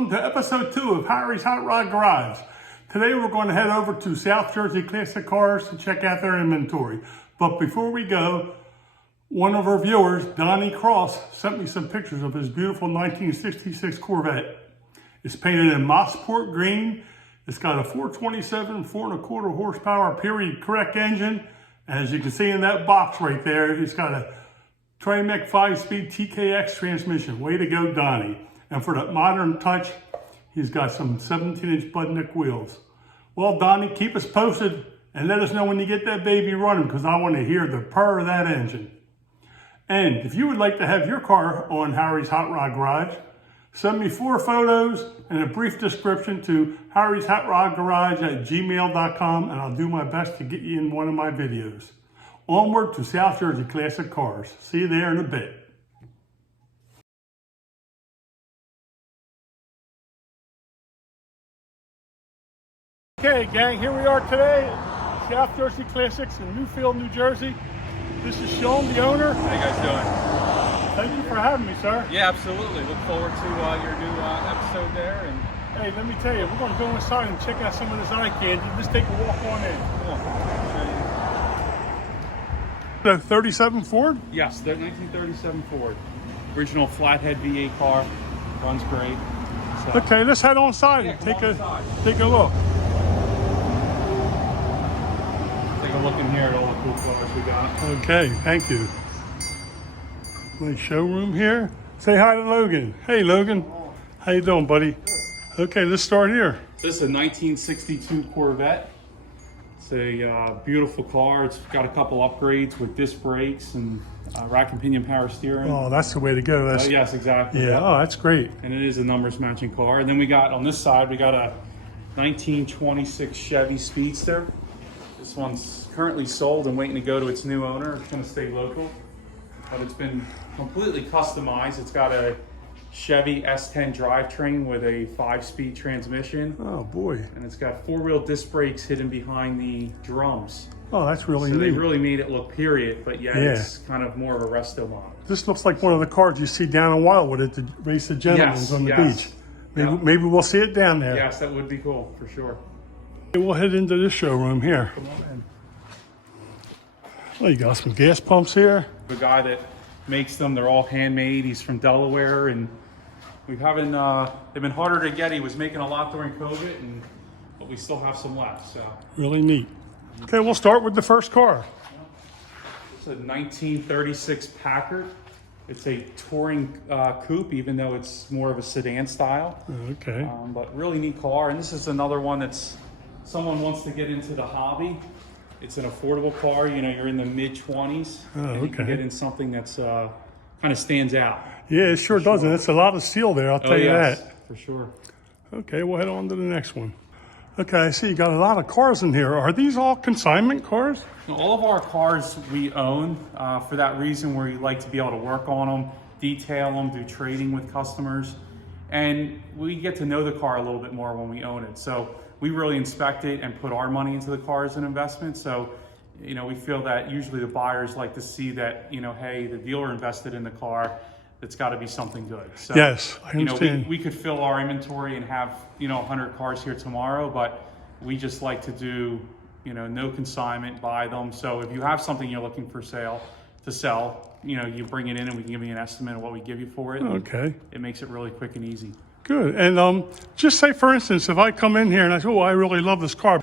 welcome to episode 2 of Harry's Hot Rod Garage. Today we're going to head over to South Jersey Classic Cars to check out their inventory. But before we go, one of our viewers, Donnie Cross, sent me some pictures of his beautiful 1966 Corvette. It's painted in Mosport green. It's got a 427, 4.25 horsepower period correct engine. And as you can see in that box right there, it's got a Trimec 5-speed TKX transmission. Way to go, Donnie. And for that modern touch, he's got some 17-inch Budnick wheels. Well, Donnie, keep us posted and let us know when you get that baby running, because I want to hear the purr of that engine. And if you would like to have your car on Harry's Hot Rod Garage, send me 4 photos and a brief description to harry'shotrodgarage@gmail.com, and I'll do my best to get you in one of my videos. Onward to South Jersey Classic Cars. See you there in a bit. Okay, gang, here we are today at South Jersey Classics in Newfield, New Jersey. This is Sean, the owner. How you guys doing? Thank you for having me, sir. Yeah, absolutely. Look forward to your new episode there. And hey, let me tell you, we're going to go inside and check out some of this eye candy. Let's take a walk on in. Come on, The 37 Ford? yes, that 1937 Ford. Original flathead V8 car. Runs great. So, Okay, let's head on inside and take a look. take a look in here at all the cool cars we got. Okay, thank you. Nice showroom here. Say hi to Logan. Hey, Logan. How you doing, buddy? Okay, let's start here. This is a 1962 Corvette. It's a beautiful car. It's got a couple upgrades with disc brakes and rack and pinion power steering. Oh, that's the way to go. That's Yes, exactly. yeah. Oh, that's great. And it is a numbers matching car. And then we got on this side, we got a 1926 Chevy Speedster. This one's currently sold and waiting to go to its new owner. It's going to stay local, but it's been completely customized. It's got a Chevy S10 drivetrain with a 5-speed transmission. Oh boy. And it's got 4-wheel disc brakes hidden behind the drums. Oh, that's really So neat. they really made it look period, but yet Yeah. it's kind of more of a resto model. This looks like one of the cars you see down in Wildwood at the race of gentlemen Yes, on the yes. beach. Maybe, Yep. maybe we'll see it down there. Yes, that would be cool for sure. We'll head into this showroom here. Come on in. Oh, you got some gas pumps here. The guy that makes them, they're all handmade. He's from Delaware, and we haven't. They've been harder to get. He was making a lot during COVID, but we still have some left. So Really neat. Okay, we'll start with the first car. it's a 1936 Packard. It's a touring coupe, even though it's more of a sedan style. Okay. But really neat car. And this is another one that's someone wants to get into the hobby. It's an affordable car. You know, you're in the mid-20s. Oh, and you can okay. get in something that's kind of stands out. Yeah, it sure does. And it's a lot of steel there, I'll tell you that. For sure. Okay, we'll head on to the next one. Okay, I see you got a lot of cars in here. Are these all consignment cars? All of our cars we own for that reason, where you like to be able to work on them, detail them, do trading with customers. And we get to know the car a little bit more when we own it. So we really inspect it and put our money into the car as an investment. So, you know, we feel that usually the buyers like to see that, you know, hey, the dealer invested in the car. It's got to be something good. So, Yes, I understand. You know, we could fill our inventory and have, you know, 100 cars here tomorrow, but we just like to do, you know, no consignment, buy them. So if you have something you're looking for to sell, you know, you bring it in and we can give you an estimate of what we give you for it. Okay, It makes it really quick and easy. good. And just say, for instance, if I come in here and I say, oh, I really love this car,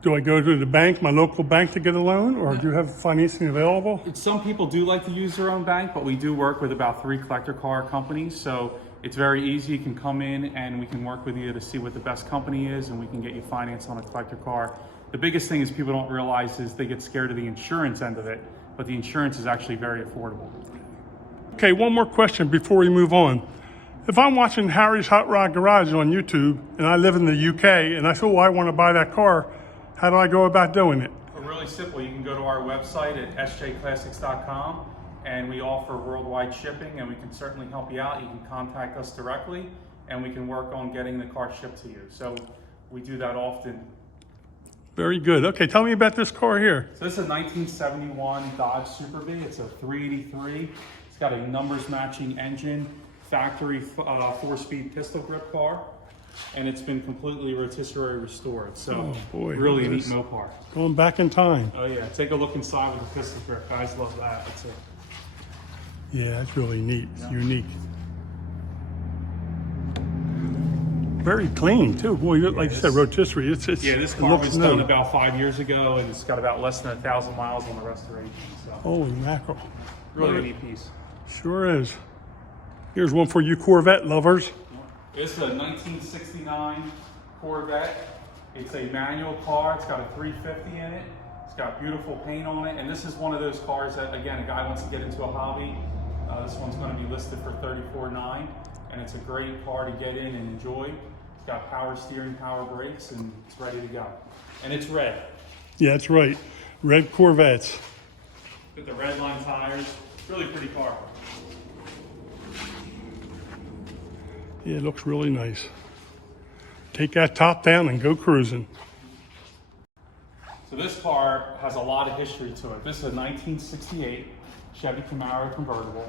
do I go to the bank, my local bank, to get a loan, or do you have financing available? Some people do like to use their own bank, but we do work with about 3 collector car companies. So it's very easy. You can come in and we can work with you to see what the best company is, and we can get you finance on a collector car. The biggest thing is people don't realize is they get scared of the insurance end of it, but the insurance is actually very affordable. Okay, one more question before we move on. If I'm watching Harry's Hot Rod Garage on YouTube and I live in the UK and I say, oh, I want to buy that car, how do I go about doing it? Really simple. You can go to our website at sjclassics.com, and we offer worldwide shipping, and we can certainly help you out. You can contact us directly, and we can work on getting the car shipped to you. So we do that often. Very good. Okay, tell me about this car here. So this is a 1971 Dodge Super Bee. It's a 383. It's got a numbers matching engine, factory 4-speed pistol grip car, and it's been completely rotisserie restored. So Oh, boy, really a look at neat this. Mopar. Going back in time. Oh yeah, take a look inside with the pistol grip. Guys love that. That's it. Yeah, that's really neat. It's unique. Very clean too. Boy, like you said, rotisserie. It's Yeah, this it car looks was new. done about 5 years ago, and it's got about less than 1,000 miles on the restoration. So Holy mackerel. really a neat piece. Sure is. Here's one for you Corvette lovers. This is a 1969 Corvette. It's a manual car. It's got a 350 in it. It's got beautiful paint on it. And this is one of those cars that, again, a guy wants to get into a hobby. This one's going to be listed for $34,900. And it's a great car to get in and enjoy. It's got power steering, power brakes, and it's ready to go. And it's red. Yeah, that's right. Red Corvettes. With the red line tires. Really pretty car. Yeah, it looks really nice. Take that top down and go cruising. So this car has a lot of history to it. This is a 1968 Chevy Camaro convertible.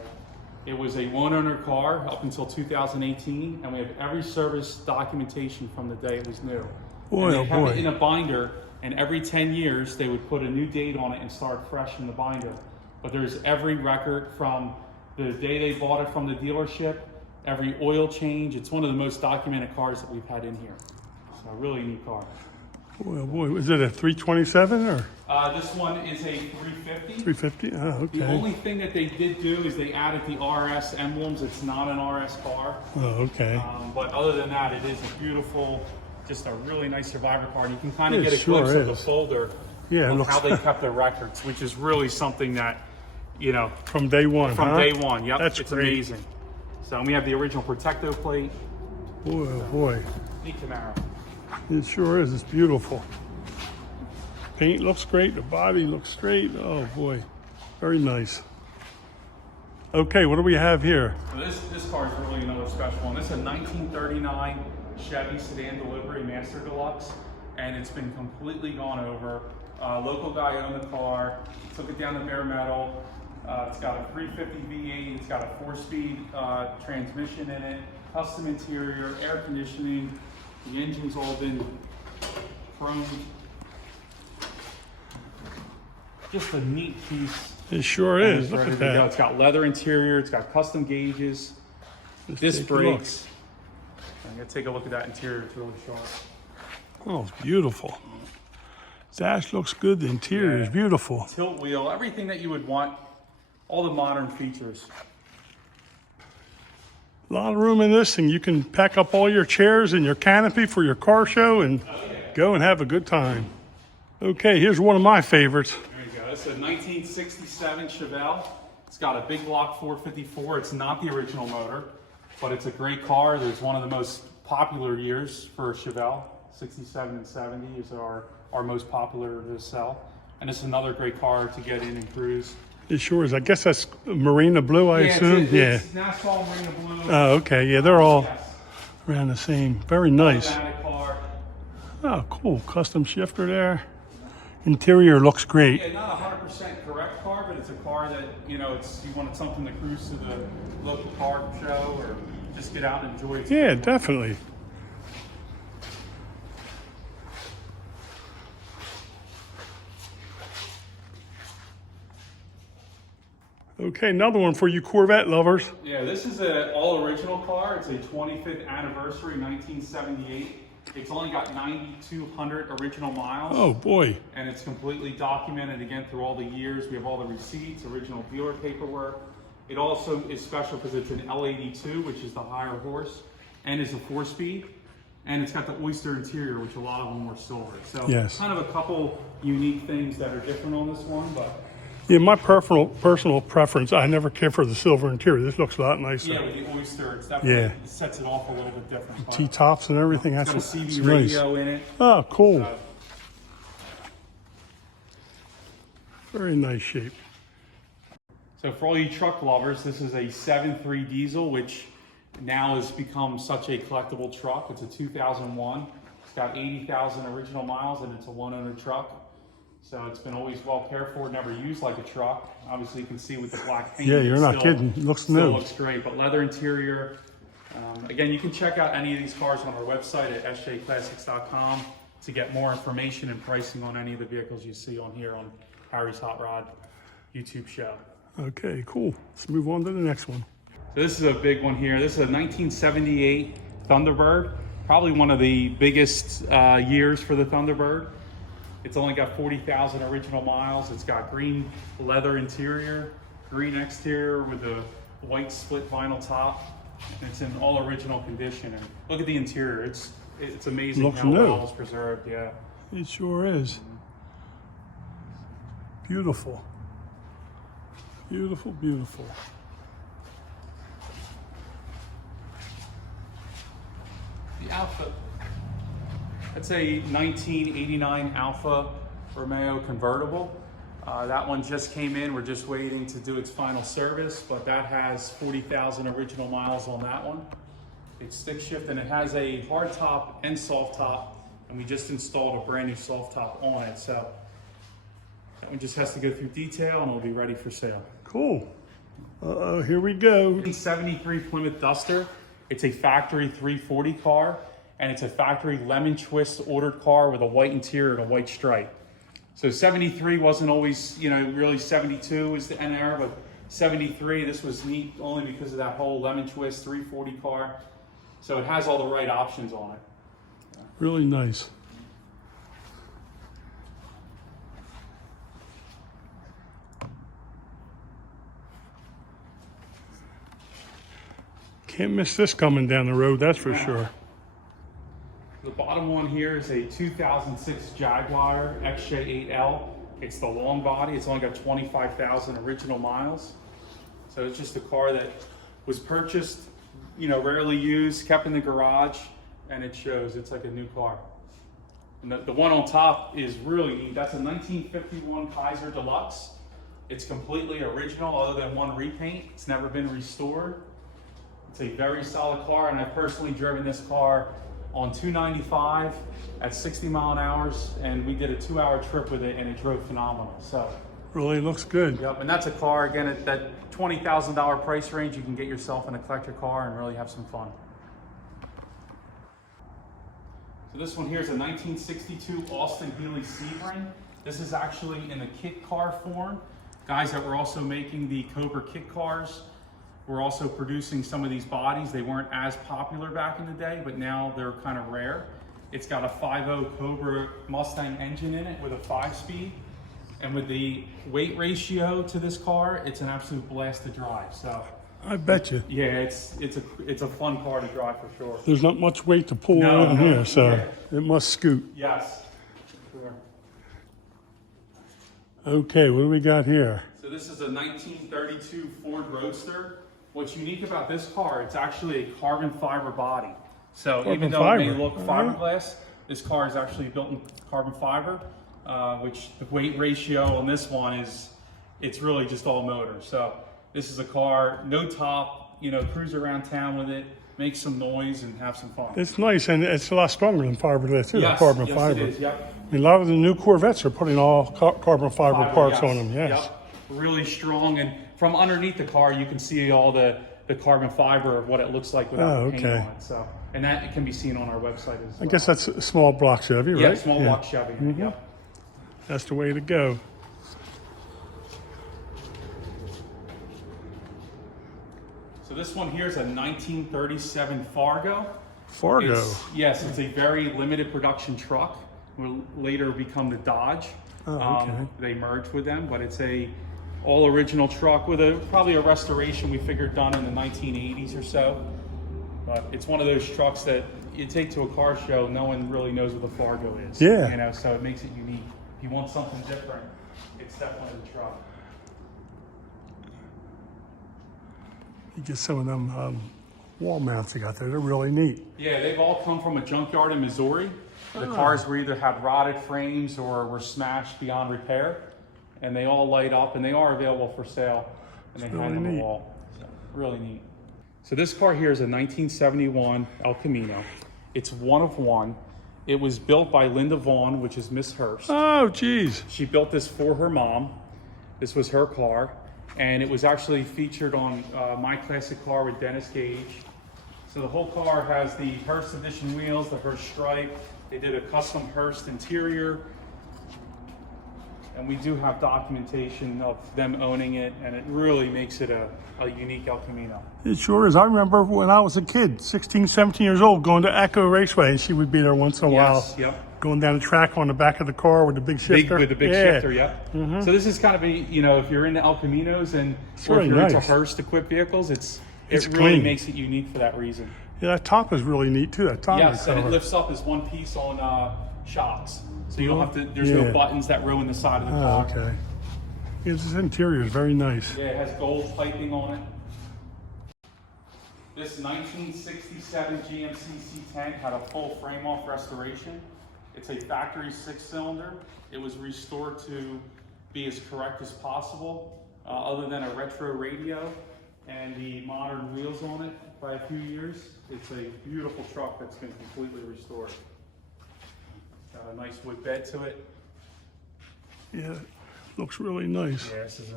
It was a one-owner car up until 2018, and we have every service documentation from the day it was new. Boy, and they oh have boy. it in a binder, and every 10 years they would put a new date on it and start fresh in the binder. But there's every record from the day they bought it from the dealership, every oil change. It's one of the most documented cars that we've had in here. So a really neat car. Boy, oh boy. Is it a 327 or This one is a 350. 350? Oh, okay. The only thing that they did do is they added the RS emblems. It's not an RS car. Oh, okay. But other than that, it is a beautiful, just a really nice survivor car. And you can kind of It get a sure glimpse of the is. folder Yeah, it of looks how they kept their records, which is really something that, you know, from day one, from huh? day one. Yep, That's it's great. amazing. So and we have the original Protecto plate. Boy, oh boy. Neat Camaro. It sure is. It's beautiful. Paint looks great. The body looks great. Oh boy. Very nice. Okay, what do we have here? So this car is really another special one. This is a 1939 Chevy sedan delivery Master Deluxe, and it's been completely gone over. Local guy owned the car, took it down to bare metal. It's got a 350 V8, it's got a 4-speed transmission in it, custom interior, air conditioning. The engine's all been chromed. Just a neat piece. It sure And is. it's Look ready at to go. that. It's got leather interior, it's got custom gauges, Let's disc take a look. brakes. I'm gonna take a look at that interior, it's really sharp. Oh, it's beautiful. Dash looks good. The interior is Yeah. beautiful. Tilt wheel, everything that you would want, all the modern features. A lot of room in this thing. You can pack up all your chairs and your canopy for your car show and go and have a good time. Okay, here's one of my favorites. There you go. It's a 1967 Chevelle. It's got a big block 454. It's not the original motor, but it's a great car. There's one of the most popular years for a Chevelle. 67 and 70 is our most popular to sell. And it's another great car to get in and cruise. It sure is. I guess that's Marina Blue, I assume. It's Nassau Marina Blue. Oh, okay. Yeah, they're all Yes. around the same. Very nice. Automatic car. Oh, cool. Custom shifter there. Interior looks great. Yeah, not 100% correct car, but it's a car that, you know, you wanted something to cruise to the local car show or just get out and enjoy it. Yeah, definitely. Okay, another one for you Corvette lovers. Yeah, this is an all original car. It's a 25th anniversary, 1978. It's only got 9,200 original miles. Oh boy. And it's completely documented again through all the years. We have all the receipts, original dealer paperwork. It also is special because it's an L82, which is the higher horse, and is a 4-speed. And it's got the oyster interior, which a lot of them were silver. So Yes. kind of a couple unique things that are different on this one, but Yeah, my personal preference, I never care for the silver interior. This looks a lot nicer. yeah, with the oyster, it's definitely Yeah. it sets it off a little bit different. but T-tops and everything. It's That's got a it's CB nice. radio in it. Oh, cool. Uh, Very nice shape. So for all you truck lovers, this is a 7.3 diesel, which now has become such a collectible truck. It's a 2001. It's got 80,000 original miles, and it's a one-owner truck. So it's been always well cared for, never used like a truck. Obviously you can see with the black paint. Yeah, you're it not kidding. It looks still new. looks great, but leather interior. Again, you can check out any of these cars on our website at sjclassics.com to get more information and pricing on any of the vehicles you see on here on Harry's Hot Rod YouTube show. Okay, cool. Let's move on to the next one. So this is a big one here. This is a 1978 Thunderbird, probably one of the biggest years for the Thunderbird. It's only got 40,000 original miles. It's got green leather interior, green exterior with a white split vinyl top. And it's in all original condition. And look at the interior. It's amazing Looks how new. well it's preserved. Yeah. It sure is. Beautiful. Beautiful, beautiful. The Alfa, that's a 1989 Alfa Romeo convertible. That one just came in. We're just waiting to do its final service, but that has 40,000 original miles on that one. It's stick shift and it has a hard top and soft top, and we just installed a brand new soft top on it. So that one just has to go through detail and it'll be ready for sale. Cool. Uh-oh, here we go. 73 Plymouth Duster. It's a factory 340 car, and it's a factory lemon twist ordered car with a white interior and a white stripe. So 73 wasn't always, really 72 is the NR, but 73, this was neat only because of that whole lemon twist 340 car. So it has all the right options on it. Really nice. Can't miss this coming down the road, that's for sure. The bottom one here is a 2006 Jaguar XJ8L. It's the long body. It's only got 25,000 original miles. So it's just a car that was purchased, rarely used, kept in the garage, and it shows. It's like a new car. And the one on top is really neat. That's a 1951 Kaiser Deluxe. It's completely original other than one repaint. It's never been restored. It's a very solid car, and I've personally driven this car on 295 at 60 mile an hour, and we did a 2-hour trip with it, and it drove phenomenal. So, Really looks good. yep, and that's a car, again, at that $20,000 price range, you can get yourself an eclectic car and really have some fun. So this one here is a 1962 Austin Healey Sebring. This is actually in the kit car form. Guys that were also making the Cobra kit cars, we're also producing some of these bodies. They weren't as popular back in the day, but now they're kind of rare. It's got a 5.0 Cobra Mustang engine in it with a 5-speed. And with the weight ratio to this car, it's an absolute blast to drive. So I bet you. yeah, it's a fun car to drive for sure. There's not much weight to pull No, in no, here, so yeah. it must scoot. Yes. Sure. Okay, what do we got here? So this is a 1932 Ford Roadster. What's unique about this car, it's actually a carbon fiber body. So even though it may look fiberglass, this car is actually built in carbon fiber, which the weight ratio on this one it's really just all motor. So this is a car, no top, cruise around town with it, make some noise and have some fun. It's nice, and it's a lot stronger than fiberglass too, Yes, carbon yes fiber. it is, yep. I mean, a lot of the new Corvettes are putting all carbon fiber parts yes, on them, yes. Yep. Really strong, and from underneath the car you can see all the carbon fiber of what it looks like without the paint on it. So, and that can be seen on our website as well. I guess that's a small block Chevy, right? Yeah, small block Chevy. Yep. That's the way to go. So this one here is a 1937 Fargo. Fargo. Yes, it's a very limited production truck. Will later become the Dodge. Oh, okay. They merged with them, but it's a all original truck with probably a restoration we figured done in the 1980s or so. But it's one of those trucks that you take to a car show, no one really knows what the Fargo is. Yeah. So it makes it unique. If you want something different, it's definitely the truck. You get some of them wall mounts they got there. They're really neat. Yeah, they've all come from a junkyard in Missouri. The cars were either had rotted frames or were smashed beyond repair, and they all light up, and they are available for sale, and they hang really on the neat. wall. So, really neat. So this car here is a 1971 El Camino. It's one of one. It was built by Linda Vaughn, which is Miss Hurst. Oh, geez. She built this for her mom. This was her car, and it was actually featured on My Classic Car with Dennis Gage. So the whole car has the Hurst Edition wheels, the Hurst stripe. They did a custom Hurst interior. And we do have documentation of them owning it, and it really makes it a unique El Camino. It sure is. I remember when I was a kid, 16, 17 years old, going to Echo Raceway, and she would be there once in a while. Yep. Going down the track on the back of the car with the big shifter. With the big shifter, yep. So this is kind of a, you know, if you're into El Caminos and or if you're into Hurst equipped vehicles, it really clean. makes it unique for that reason. Yeah, that top is really neat too. That top. Yes, and it lifts up as one piece on shocks. So you don't have to, there's no buttons that row in the side of the car. Oh, okay. Yeah, this interior is very nice. Yeah, it has gold piping on it. This 1967 GMC C10 had a full frame-off restoration. It's a factory 6-cylinder. It was restored to be as correct as possible, other than a retro radio and the modern wheels on it by a few years. It's a beautiful truck that's been completely restored. Got a nice wood bed to it. Yeah, looks really nice. Yeah, this is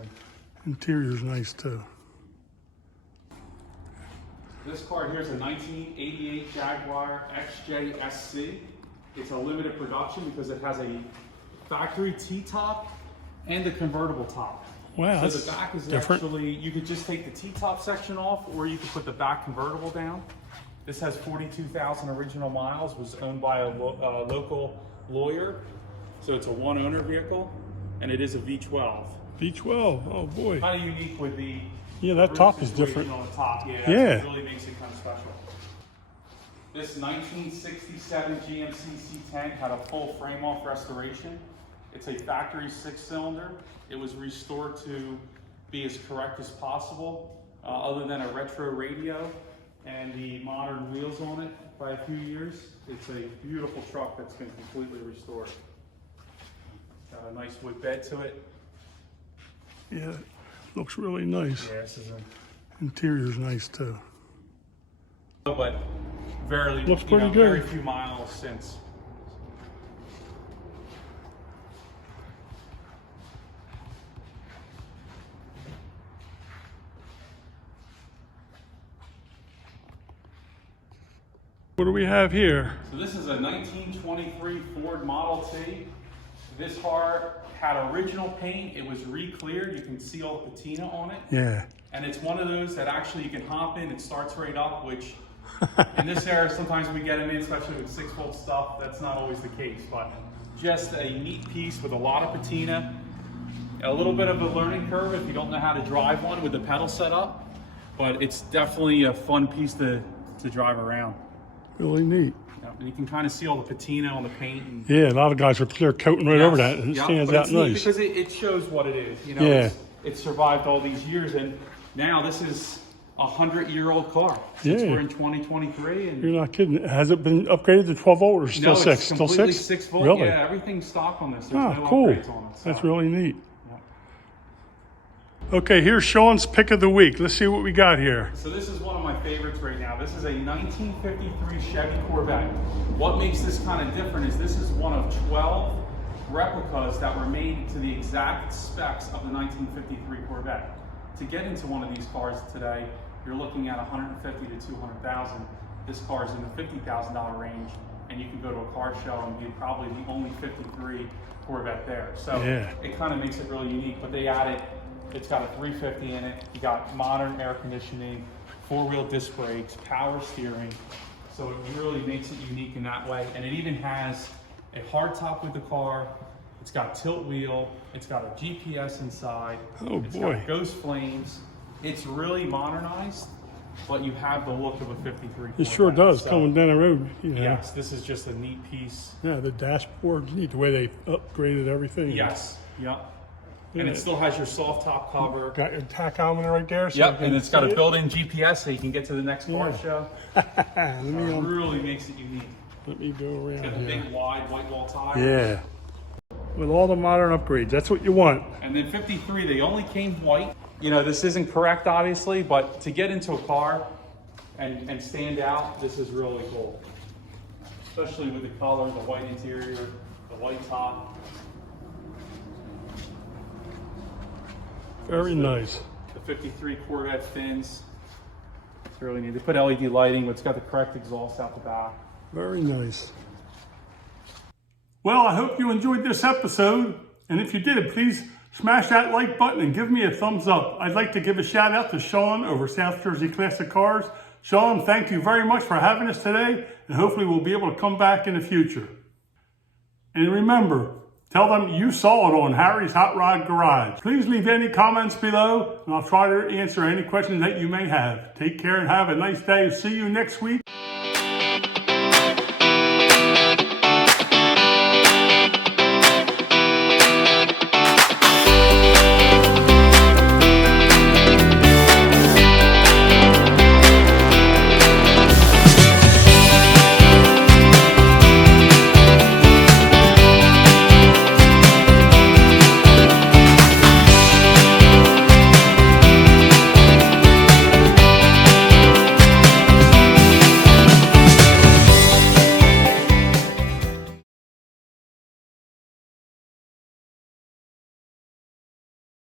Interior's nice too. This car here is a 1988 Jaguar XJ-SC. It's a limited production because it has a factory T-top and a convertible top. Wow, so that's the back is different. actually, you could just take the T-top section off, or you could put the back convertible down. This has 42,000 original miles, was owned by a local lawyer. So it's a one-owner vehicle, and it is a V12. V12, oh boy. Kind of unique with the that top is situation different. on the top. Yeah, Yeah. It really makes it kind of special. This 1967 GMC C10 had a full frame-off restoration. It's a factory 6-cylinder. It was restored to be as correct as possible, other than a retro radio and the modern wheels on it by a few years. It's a beautiful truck that's been completely restored. Got a nice wood bed to it. Yeah, looks really nice. Yeah, this is Interior's nice too. but very, Looks pretty good. very few miles since. What do we have here? So this is a 1923 Ford Model T. This car had original paint. It was re-cleared. You can see all the patina on it. Yeah. And it's one of those that actually you can hop in, it starts right up, which in this era, sometimes we get them in, especially with 6-volt stuff. That's not always the case, but just a neat piece with a lot of patina. A little bit of a learning curve if you don't know how to drive one with the pedal set up, but it's definitely a fun piece to drive around. Really neat. And you can kind of see all the patina on the paint. And Yeah, a lot of guys are clear coating right over that, and it stands but out it's neat nice. because it shows what it is. You know, Yeah. it's survived all these years, and now this is a 100-year-old car. Since Yeah. we're in 2023, and You're not kidding. Has it been upgraded to 12 volt or still no, 6? it's Still completely 6? 6-volt. Really? Yeah, everything's stock on this. There's no Cool. upgrades on it. So. That's really neat. Yeah. Okay, here's Sean's pick of the week. Let's see what we got here. So this is one of my favorites right now. This is a 1953 Chevy Corvette. What makes this kind of different is this is one of 12 replicas that were made to the exact specs of the 1953 Corvette. To get into one of these cars today, you're looking at $150,000 to $200,000. This car is in the $50,000 range, and you can go to a car show and be probably the only 53 Corvette there. So it kind of makes it really unique. But they added, it's got a 350 in it. You got modern air conditioning, 4-wheel disc brakes, power steering. So it really makes it unique in that way. And it even has a hardtop with the car. It's got tilt wheel. It's got a GPS inside. Oh It's boy. got ghost flames. It's really modernized, but you have the look of a 53. It sure Corvette. does, So, coming down the road. You know. Yes, this is just a neat piece. Yeah, the dashboard, neat the way they upgraded everything. Yes, yep. And Yeah. it still has your soft top cover. Got your tachometer right there. So Yep, you can and it's got see a it. built-in GPS so you can get to the next car Yeah. show. Let me, It really makes it unique. let me go around Got the here. big wide white wall tire. Yeah. With all the modern upgrades, that's what you want. And then 53, they only came white. You know, this isn't correct, obviously, but to get into a car and stand out, this is really cool. especially with the color, the white interior, the white top. Very nice. The 53 Corvette fins. It's really neat. They put LED lighting, but it's got the correct exhaust out the back. Very nice. Well, I hope you enjoyed this episode. And if you did, please smash that like button and give me a thumbs up. I'd like to give a shout out to Sean over South Jersey Classic Cars. Sean, thank you very much for having us today. And hopefully we'll be able to come back in the future. And remember, tell them you saw it on Harry's Hot Rod Garage. Please leave any comments below, and I'll try to answer any questions that you may have. Take care and have a nice day. See you next week